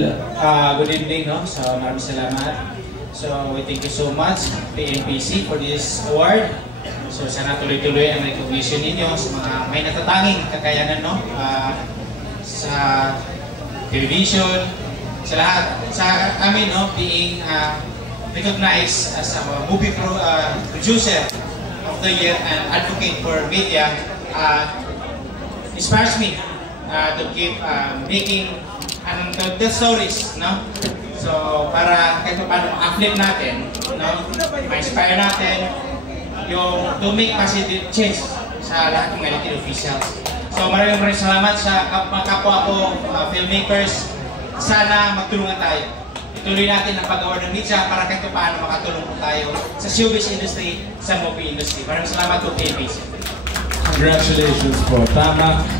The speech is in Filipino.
Well, good evening, no? So, maraming salamat. So, we thank you so much, PNPC, for this award. So, sana tuloy-tuloy ang recognition ninyo sa mga may natatanging kakayanan, no? Sa television, sa lahat. Sa amin, no? Being recognized as a movie producer of the year and advocate for media inspires me to keep making and to tell stories, no? So, para kahit paano ma-uplift natin, no? Ma-inspire natin yung to make positive change sa lahat ng elected officials. So, maraming salamat sa mga kapwa ko, filmmakers. Sana magtulungan tayo. Ituloy natin ang pag-award ng media para kahit paano makatulong po tayo sa showbiz industry, sa movie industry. Maraming salamat po, PNPC. Congratulations po. Tama.